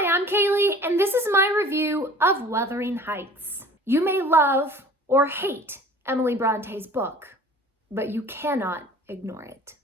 Hi, I'm Kaylee, and this is my review of Wuthering Heights. You may love or hate Emily Bronte's book, but you cannot ignore it.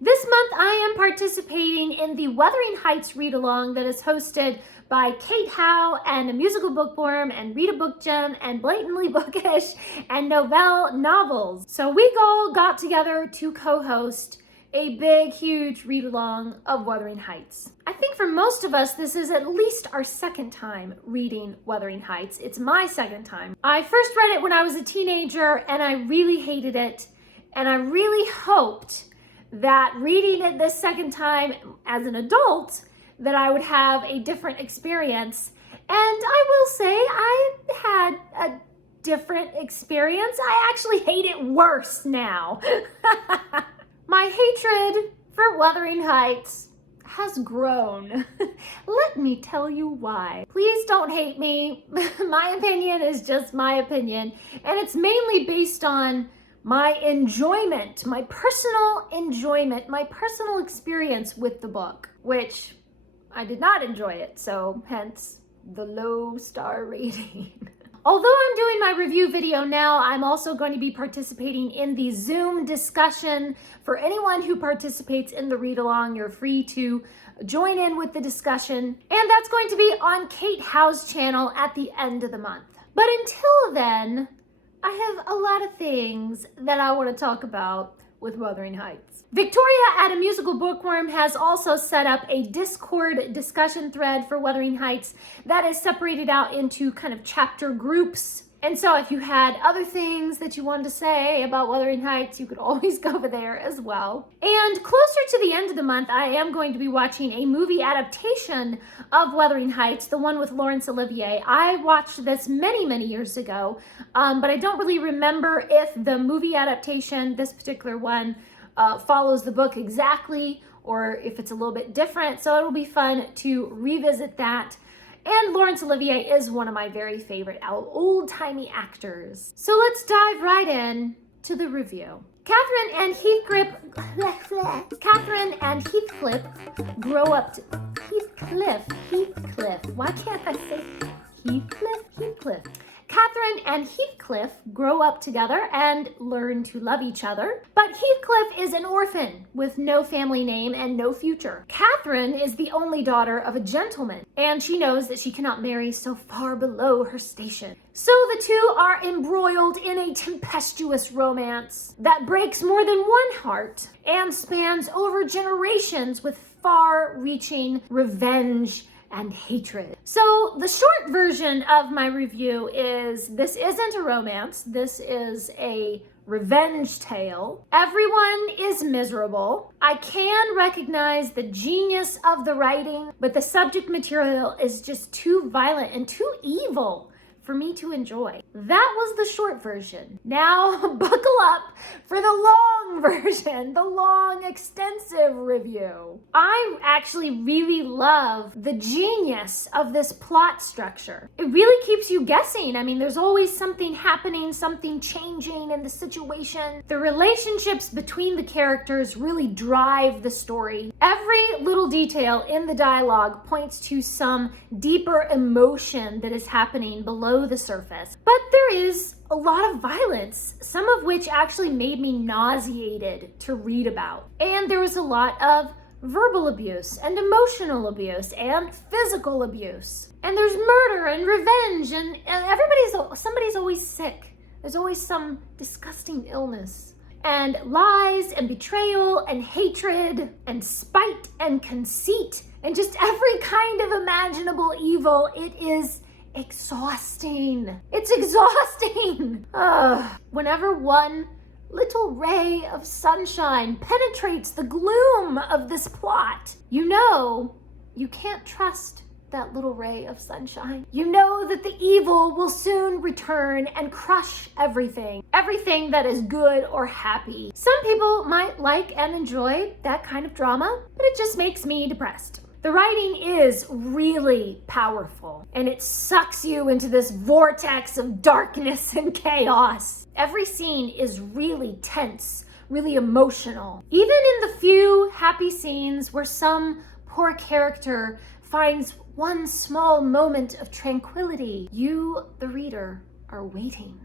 This month I am participating in the Wuthering Heights read-along that is hosted by Kate Howe and A Musical Bookworm and Read a Book Gem and Blatantly Bookish and Novelle Novels. So we all got together to co-host a big, huge read-along of Wuthering Heights. I think for most of us, this is at least our second time reading Wuthering Heights. It's my second time. I first read it when I was a teenager and I really hated it. And I really hoped that reading it this second time as an adult, that I would have a different experience. And I will say I had a different experience. I actually hate it worse now. My hatred for Wuthering Heights has grown. Let me tell you why. Please don't hate me. My opinion is just my opinion, and it's mainly based on my enjoyment, my personal enjoyment, my personal experience with the book, which I did not enjoy it, so hence the low star rating. Although I'm doing my review video now, I'm also going to be participating in the Zoom discussion. For anyone who participates in the read-along, you're free to join in with the discussion. And that's going to be on Kate Howe's channel at the end of the month. But until then, I have a lot of things that I want to talk about with Wuthering Heights. Victoria at A Musical Bookworm has also set up a Discord discussion thread for Wuthering Heights that is separated out into kind of chapter groups. And so if you had other things that you wanted to say about Wuthering Heights, you could always go over there as well. And closer to the end of the month, I am going to be watching a movie adaptation of Wuthering Heights, the one with Laurence Olivier. I watched this many, many years ago, but I don't really remember if the movie adaptation, this particular one, follows the book exactly, or if it's a little bit different. So it'll be fun to revisit that. And Laurence Olivier is one of my very favorite old-timey actors. So let's dive right in to the review. Catherine and Heathcliff grow up to... Heathcliff. Why can't I say Heathcliff? Catherine and Heathcliff grow up together and learn to love each other, but Heathcliff is an orphan with no family name and no future. Catherine is the only daughter of a gentleman, and she knows that she cannot marry so far below her station. So the two are embroiled in a tempestuous romance that breaks more than one heart and spans over generations with far-reaching revenge and hatred. So the short version of my review is, this isn't a romance, this is a revenge tale. Everyone is miserable. I can recognize the genius of the writing, but the subject material is just too violent and too evil for me to enjoy. That was the short version. Now buckle up for the long version, the long, extensive review. I actually really love the genius of this plot structure. It really keeps you guessing. I mean, there's always something happening, something changing in the situation. The relationships between the characters really drive the story. Every little detail in the dialogue points to some deeper emotion that is happening below the surface. But there is a lot of violence, some of which actually made me nauseated to read about. And there was a lot of verbal abuse and emotional abuse and physical abuse. And there's murder and revenge and somebody's always sick. There's always some disgusting illness. And lies and betrayal and hatred and spite and conceit and just every kind of imaginable evil. It is exhausting. It's exhausting. Whenever one little ray of sunshine penetrates the gloom of this plot, you know you can't trust that little ray of sunshine. You know that the evil will soon return and crush everything that is good or happy. Some people might like and enjoy that kind of drama, but it just makes me depressed. The writing is really powerful, and it sucks you into this vortex of darkness and chaos. Every scene is really tense, really emotional. Even in the few happy scenes where some poor character finds one small moment of tranquility, you, the reader, are waiting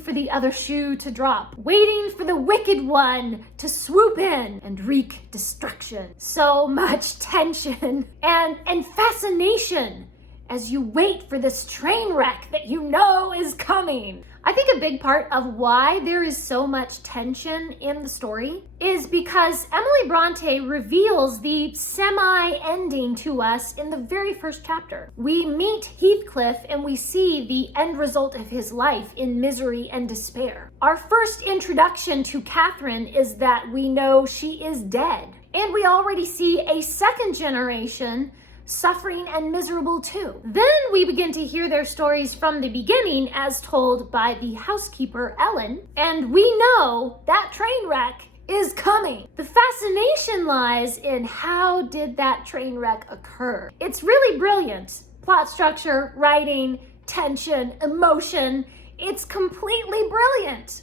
for the other shoe to drop, waiting for the wicked one to swoop in and wreak destruction. So much tension and fascination as you wait for this train wreck that you know is coming. I think a big part of why there is so much tension in the story is because Emily Bronte reveals the semi-ending to us in the very first chapter. We meet Heathcliff and we see the end result of his life in misery and despair. Our first introduction to Catherine is that we know she is dead. And we already see a second generation suffering and miserable too. Then we begin to hear their stories from the beginning as told by the housekeeper, Ellen, and we know that train wreck is coming. The fascination lies in how did that train wreck occur. It's really brilliant. Plot structure, writing, tension, emotion. It's completely brilliant.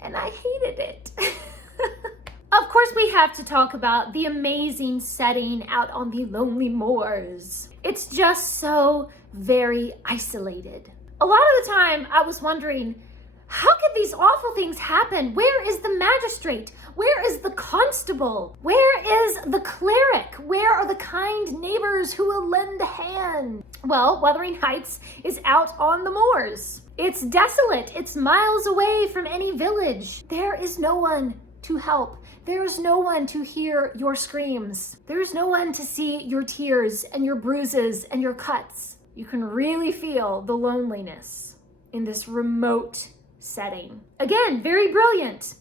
And I hated it. Of course, we have to talk about the amazing setting out on the lonely moors. It's just so very isolated. A lot of the time, I was wondering, how could these awful things happen? Where is the magistrate? Where is the constable? Where is the cleric? Where are the kind neighbors who will lend a hand? Well, Wuthering Heights is out on the moors. It's desolate. It's miles away from any village. There is no one to help. There is no one to hear your screams. There is no one to see your tears and your bruises and your cuts. You can really feel the loneliness in this remote setting. Again, very brilliant.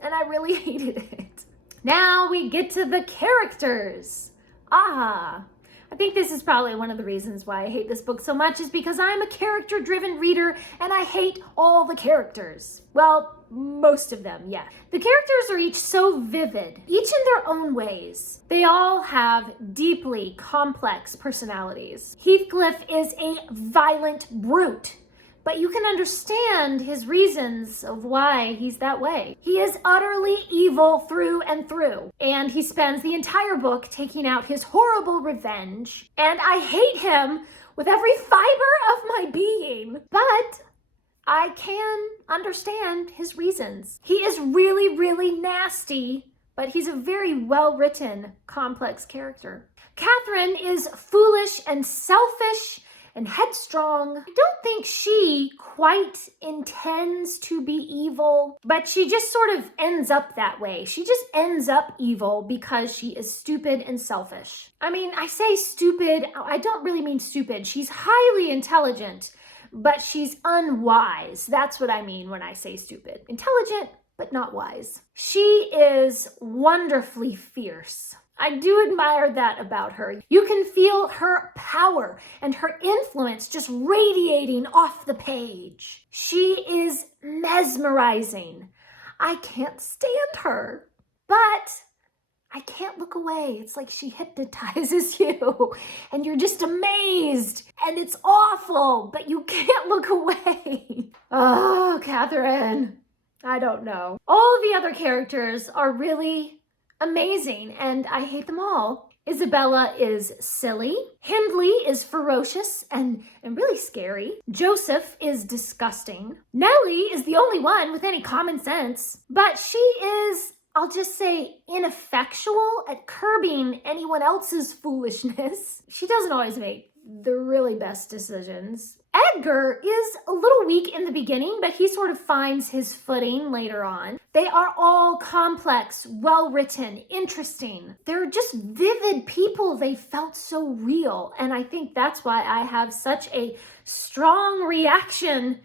And I really hated it. Now we get to the characters. I think this is probably one of the reasons why I hate this book so much is because I'm a character-driven reader and I hate all the characters. Well, most of them, yeah. The characters are each so vivid, each in their own ways. They all have deeply complex personalities. Heathcliff is a violent brute, but you can understand his reasons of why he's that way. He is utterly evil through and through, and he spends the entire book taking out his horrible revenge, and I hate him with every fiber of my being, but I can understand his reasons. He is really, really nasty, but he's a very well-written, complex character. Catherine is foolish and selfish and headstrong. I don't think she quite intends to be evil, but she just sort of ends up that way. She just ends up evil because she is stupid and selfish. I mean, I say stupid, I don't really mean stupid. She's highly intelligent, but she's unwise. That's what I mean when I say stupid. Intelligent, but not wise. She is wonderfully fierce. I do admire that about her. You can feel her power and her influence just radiating off the page. She is mesmerizing. I can't stand her, but I can't look away. It's like she hypnotizes you and you're just amazed and it's awful, but you can't look away. Oh, Catherine, I don't know. All the other characters are really amazing, and I hate them all. Isabella is silly. Hindley is ferocious and really scary. Joseph is disgusting. Nellie is the only one with any common sense, but she is, I'll just say, ineffectual at curbing anyone else's foolishness. She doesn't always make the really best decisions. Edgar is a little weak in the beginning, but he sort of finds his footing later on. They are all complex, well-written, interesting. They're just vivid people. They felt so real. And I think that's why I have such a strong reaction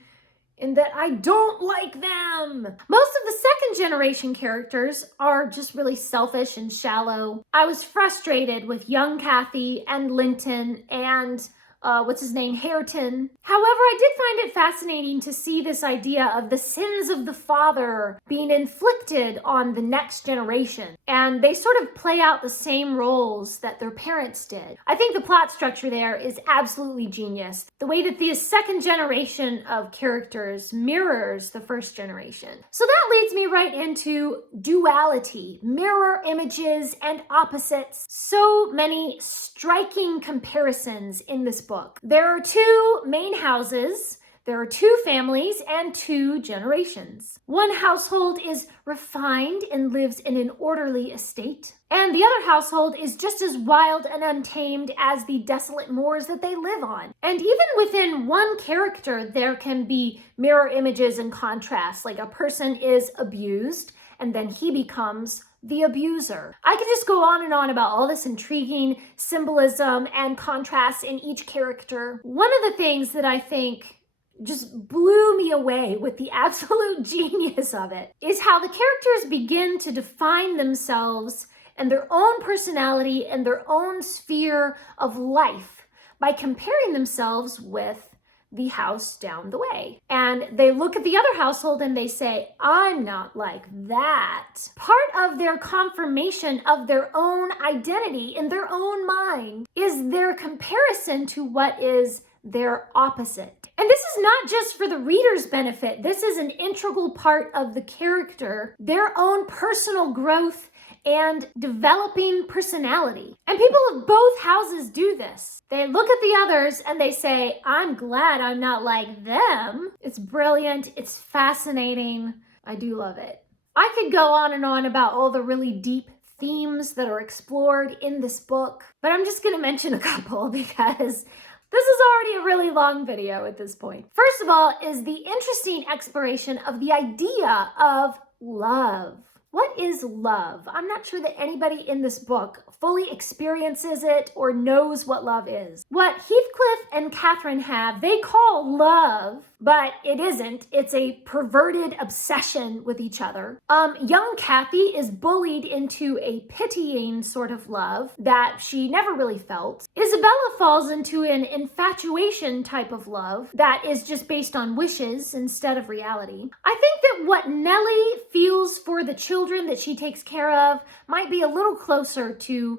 in that I don't like them. Most of the second generation characters are just really selfish and shallow. I was frustrated with young Kathy and Linton and Hareton. However, I did find it fascinating to see this idea of the sins of the father being inflicted on the next generation. And they sort of play out the same roles that their parents did. I think the plot structure there is absolutely genius. The way that the second generation of characters mirrors the first generation. So that leads me right into duality, mirror images and opposites. So many striking comparisons in this book. There are two main houses, there are two families, and two generations. One household is refined and lives in an orderly estate, and the other household is just as wild and untamed as the desolate moors that they live on. And even within one character, there can be mirror images and contrasts, like a person is abused, and then he becomes the abuser. I could just go on and on about all this intriguing symbolism and contrasts in each character. One of the things that I think just blew me away with the absolute genius of it is how the characters begin to define themselves and their own personality and their own sphere of life by comparing themselves with the house down the way. And they look at the other household and they say, I'm not like that. Part of their confirmation of their own identity in their own mind is their comparison to what is their opposite. And this is not just for the reader's benefit. This is an integral part of the character, their own personal growth and developing personality. And people of both houses do this. They look at the others and they say, I'm glad I'm not like them. It's brilliant. It's fascinating. I do love it. I could go on and on about all the really deep themes that are explored in this book, but I'm just going to mention a couple because this is already a really long video at this point. First of all is the interesting exploration of the idea of love. What is love? I'm not sure that anybody in this book fully experiences it or knows what love is. What Heathcliff and Catherine have, they call love, but it isn't. It's a perverted obsession with each other. Young Kathy is bullied into a pitying sort of love that she never really felt. Isabella falls into an infatuation type of love that is just based on wishes instead of reality. I think that what Nellie feels for the children that she takes care of might be a little closer to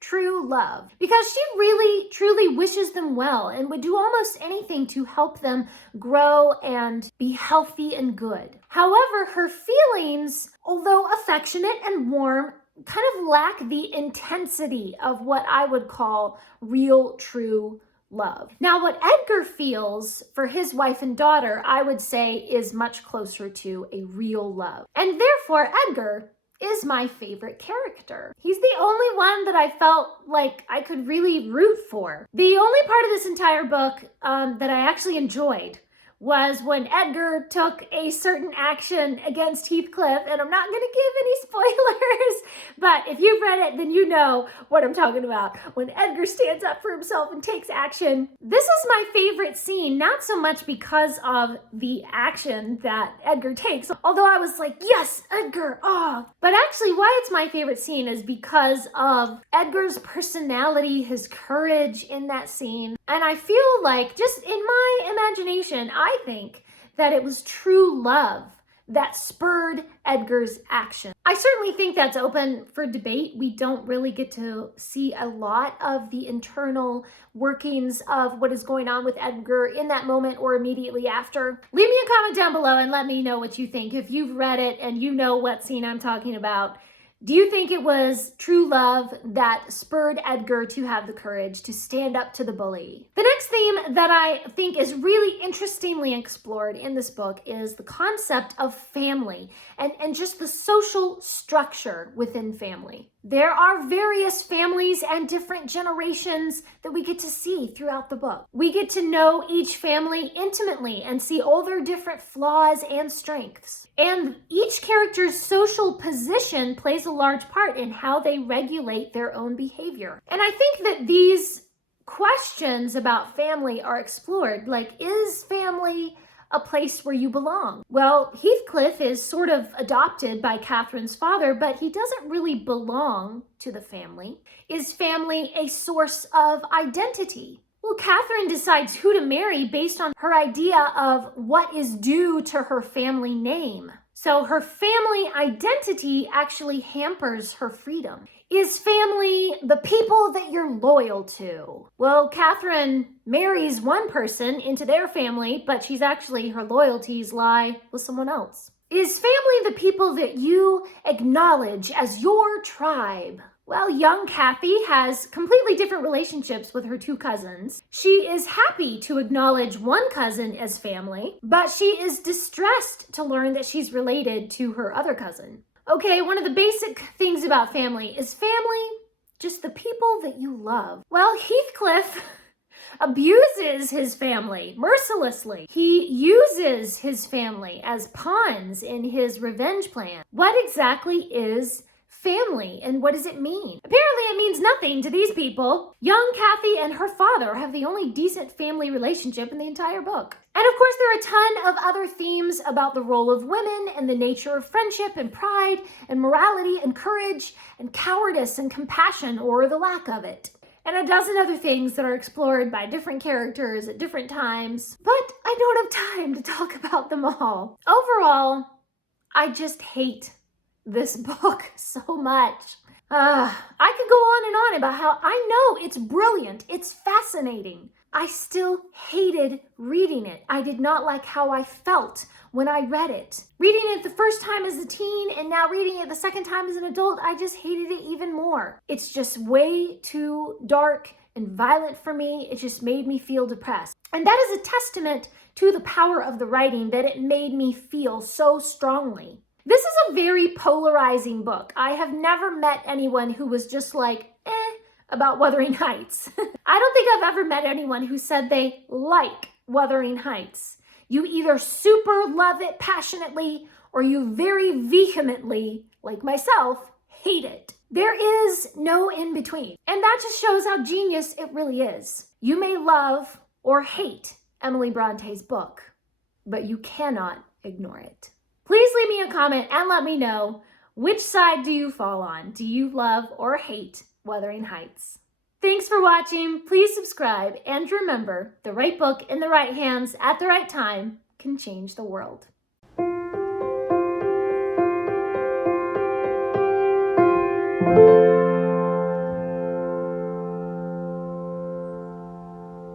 true love, because she really truly wishes them well and would do almost anything to help them grow and be healthy and good. However, her feelings, although affectionate and warm, kind of lack the intensity of what I would call real true love. Now, what Edgar feels for his wife and daughter, I would say is much closer to a real love. And therefore, Edgar is my favorite character. He's the only one that I felt like I could really root for. The only part of this entire book that I actually enjoyed was when Edgar took a certain action against Heathcliff, and I'm not going to give any spoilers, but if you've read it, then you know what I'm talking about. When Edgar stands up for himself and takes action. This is my favorite scene, not so much because of the action that Edgar takes, although I was like, yes, Edgar, but actually why it's my favorite scene is because of Edgar's personality, his courage in that scene. And I feel like, just in my imagination, I think that it was true love that spurred Edgar's action. I certainly think that's open for debate. We don't really get to see a lot of the internal workings of what is going on with Edgar in that moment or immediately after. Leave me a comment down below and let me know what you think. If you've read it and you know what scene I'm talking about, do you think it was true love that spurred Edgar to have the courage to stand up to the bully? The next theme that I think is really interestingly explored in this book is the concept of family and just the social structure within family. There are various families and different generations that we get to see throughout the book. We get to know each family intimately and see all their different flaws and strengths. And each character's social position plays a large part in how they regulate their own behavior. And I think that these questions about family are explored. Like, is family a place where you belong? Well, Heathcliff is sort of adopted by Catherine's father, but he doesn't really belong to the family. Is family a source of identity? Well, Well, Catherine decides who to marry based on her idea of what is due to her family name. So her family identity actually hampers her freedom. Is family the people that you're loyal to? Well, Catherine marries one person into their family, but her loyalties lie with someone else. Is family the people that you acknowledge as your tribe? Well, young Kathy has completely different relationships with her two cousins. She is happy to acknowledge one cousin as family, but she is distressed to learn that she's related to her other cousin. Okay, one of the basic things about family is family just the people that you love. Well, Heathcliff abuses his family mercilessly. He uses his family as pawns in his revenge plan. What exactly is family and what does it mean? Apparently it means nothing to these people. Young Kathy and her father have the only decent family relationship in the entire book. And of course there are a ton of other themes about the role of women and the nature of friendship and pride and morality and courage and cowardice and compassion or the lack of it. And a dozen other things that are explored by different characters at different times. But I don't have time to talk about them all. Overall, I just hate this book so much. I could go on and on about how I know it's brilliant, it's fascinating. I still hated reading it. I did not like how I felt when I read it. Reading it the first time as a teen and now reading it the second time as an adult, I just hated it even more. It's just way too dark and violent for me. It just made me feel depressed. And that is a testament to the power of the writing that it made me feel so strongly. This is a very polarizing book. I have never met anyone who was just like, about Wuthering Heights. I don't think I've ever met anyone who said they like Wuthering Heights. You either super love it passionately or you very vehemently, like myself, hate it. There is no in between. And that just shows how genius it really is. You may love or hate Emily Bronte's book, but you cannot ignore it. Please leave me a comment and let me know, which side do you fall on? Do you love or hate Wuthering Heights? Thanks for watching. Please subscribe and remember, the right book in the right hands at the right time can change the world.